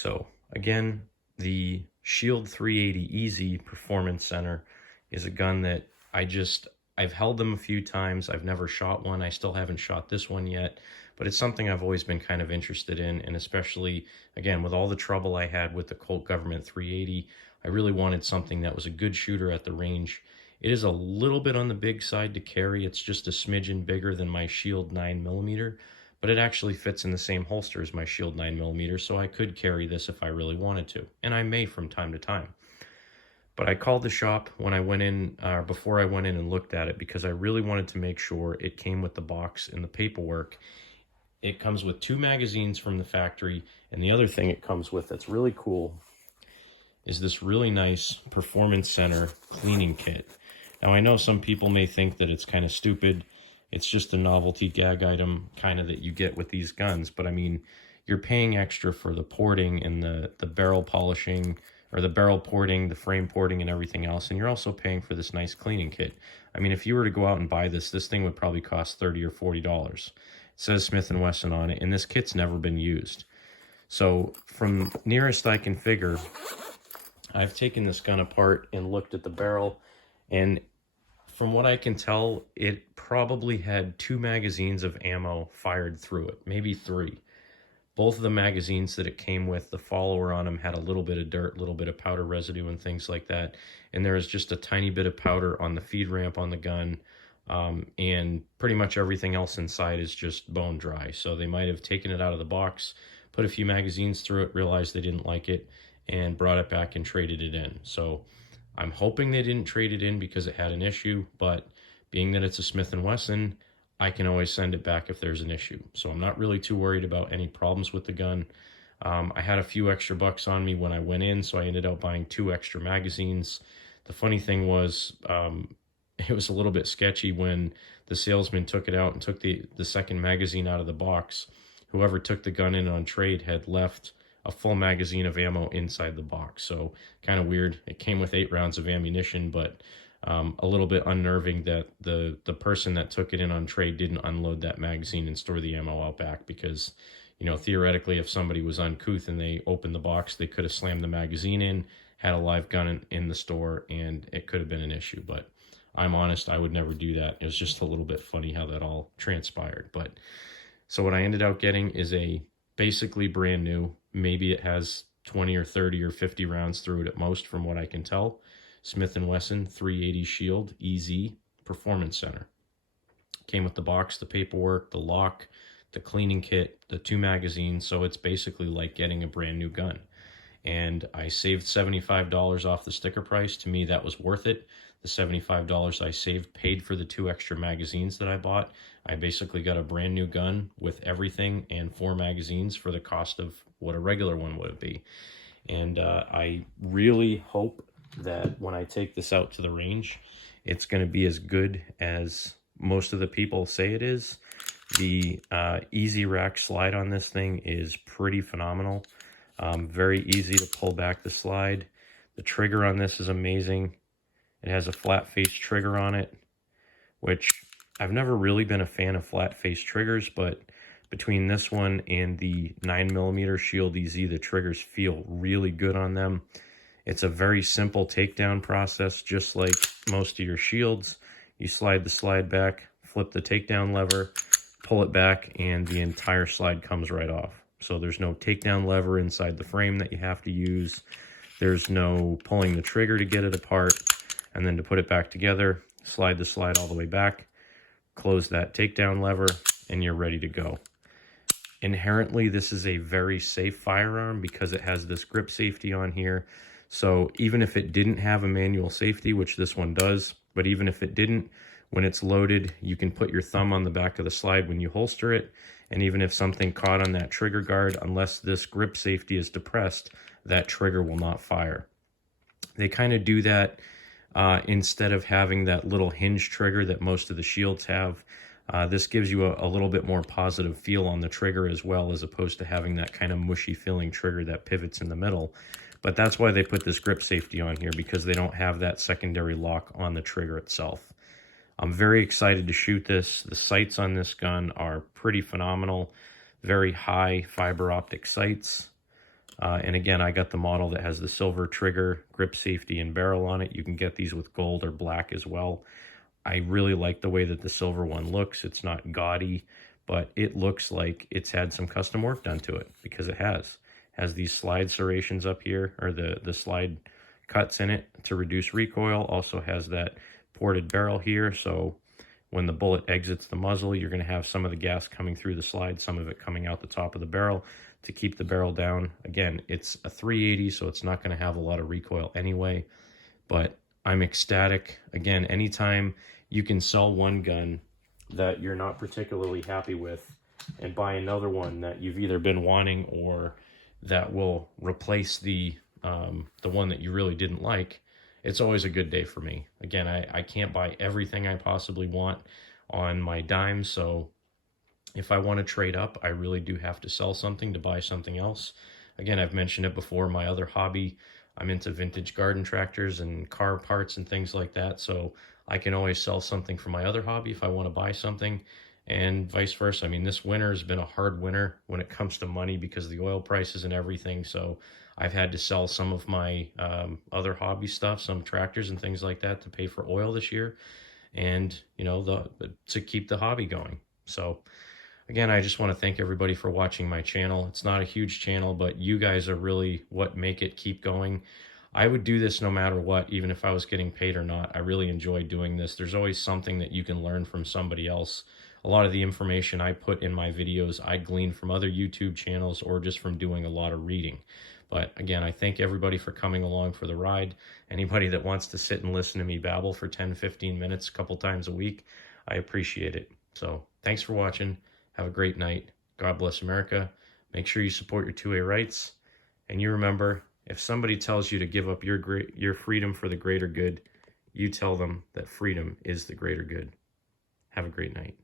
So again, the Shield 380 Easy Performance Center is a gun that I've held them a few times. I've never shot one. I still haven't shot this one yet, but it's something I've always been kind of interested in. And especially, again, with all the trouble I had with the Colt Government 380, I really wanted something that was a good shooter at the range. It is a little bit on the big side to carry. It's just a smidgen bigger than my Shield 9mm, but it actually fits in the same holster as my Shield 9mm, so I could carry this if I really wanted to, and I may from time to time. But I called the shop when I went in, before I went in and looked at it, because I really wanted to make sure it came with the box and the paperwork. It comes with 2 magazines from the factory, and the other thing it comes with that's really cool is this really nice Performance Center cleaning kit. Now, I know some people may think that it's kind of stupid. It's just a novelty gag item kind of that you get with these guns, but I mean, you're paying extra for the porting and the barrel polishing, or the barrel porting, the frame porting, and everything else, and you're also paying for this nice cleaning kit. I mean, if you were to go out and buy this thing would probably cost $30 or $40. It says Smith and Wesson on it, and this kit's never been used. So from nearest I can figure, I've taken this gun apart and looked at the barrel, and from what I can tell, it probably had 2 magazines of ammo fired through it, maybe 3. Both of the magazines that it came with, the follower on them had a little bit of dirt, a little bit of powder residue and things like that. And there is just a tiny bit of powder on the feed ramp on the gun. And pretty much everything else inside is just bone dry. So they might have taken it out of the box, put a few magazines through it, realized they didn't like it, and brought it back and traded it in. So I'm hoping they didn't trade it in because it had an issue, but being that it's a Smith and Wesson, I can always send it back if there's an issue. So I'm not really too worried about any problems with the gun. I had a few extra bucks on me when I went in, so I ended up buying 2 extra magazines. The funny thing was, it was a little bit sketchy when the salesman took it out and took the second magazine out of the box. Whoever took the gun in on trade had left a full magazine of ammo inside the box. So kind of weird. It came with 8 rounds of ammunition, but a little bit unnerving that the person that took it in on trade didn't unload that magazine and store the ammo out back, because, you know, theoretically, if somebody was uncouth and they opened the box, they could have slammed the magazine in, had a live gun in the store, and it could have been an issue. But I'm honest, I would never do that. It was just a little bit funny how that all transpired. But so what I ended up getting is a basically brand new, maybe it has 20 or 30 or 50 rounds through it at most from what I can tell, Smith and Wesson 380 Shield EZ Performance Center. Came with the box, the paperwork, the lock, the cleaning kit, the 2 magazines, so it's basically like getting a brand new gun. And I saved $75 off the sticker price. To me, that was worth it. The $75 I saved paid for the 2 extra magazines that I bought. I basically got a brand new gun with everything and 4 magazines for the cost of what a regular one would be. And I really hope that when I take this out to the range, it's going to be as good as most of the people say it is. The easy rack slide on this thing is pretty phenomenal. Very easy to pull back the slide. The trigger on this is amazing. It has a flat face trigger on it, which I've never really been a fan of flat face triggers, but between this one and the 9mm Shield EZ, the triggers feel really good on them. It's a very simple takedown process, just like most of your shields. You slide the slide back, flip the takedown lever, pull it back, and the entire slide comes right off. So there's no takedown lever inside the frame that you have to use. There's no pulling the trigger to get it apart, and then to put it back together, slide the slide all the way back, close that takedown lever, and you're ready to go. Inherently, this is a very safe firearm because it has this grip safety on here. So even if it didn't have a manual safety, which this one does, but even if it didn't, when it's loaded, you can put your thumb on the back of the slide when you holster it. And even if something caught on that trigger guard, unless this grip safety is depressed, that trigger will not fire. They kind of do that instead of having that little hinge trigger that most of the shields have. This gives you a little bit more positive feel on the trigger as well, as opposed to having that kind of mushy feeling trigger that pivots in the middle. But that's why they put this grip safety on here, because they don't have that secondary lock on the trigger itself. I'm very excited to shoot this. The sights on this gun are pretty phenomenal. Very high fiber optic sights. And again, I got the model that has the silver trigger, grip safety, and barrel on it. You can get these with gold or black as well. I really like the way that the silver one looks. It's not gaudy, but it looks like it's had some custom work done to it, because it has. It has these slide serrations up here, or the slide cuts in it to reduce recoil. Also has that ported barrel here, so when the bullet exits the muzzle, you're going to have some of the gas coming through the slide, some of it coming out the top of the barrel to keep the barrel down. Again, it's a 380, so it's not going to have a lot of recoil anyway, but I'm ecstatic. Again, anytime you can sell one gun that you're not particularly happy with and buy another one that you've either been wanting or that will replace the one that you really didn't like, it's always a good day for me. Again, I can't buy everything I possibly want on my dime, so if I want to trade up, I really do have to sell something to buy something else. Again, I've mentioned it before, my other hobby, I'm into vintage garden tractors and car parts and things like that, so I can always sell something for my other hobby if I want to buy something, and vice versa. I mean, this winter has been a hard winter when it comes to money because of the oil prices and everything, so I've had to sell some of my other hobby stuff, some tractors and things like that, to pay for oil this year, and you know, to keep the hobby going. So again, I just want to thank everybody for watching my channel. It's not a huge channel, but you guys are really what make it keep going. I would do this no matter what, even if I was getting paid or not. I really enjoy doing this. There's always something that you can learn from somebody else. A lot of the information I put in my videos, I glean from other YouTube channels or just from doing a lot of reading. But again, I thank everybody for coming along for the ride. Anybody that wants to sit and listen to me babble for 10, 15 minutes a couple times a week, I appreciate it. So thanks for watching. Have a great night. God bless America. Make sure you support your 2A rights. And you remember, if somebody tells you to give up your freedom for the greater good, you tell them that freedom is the greater good. Have a great night.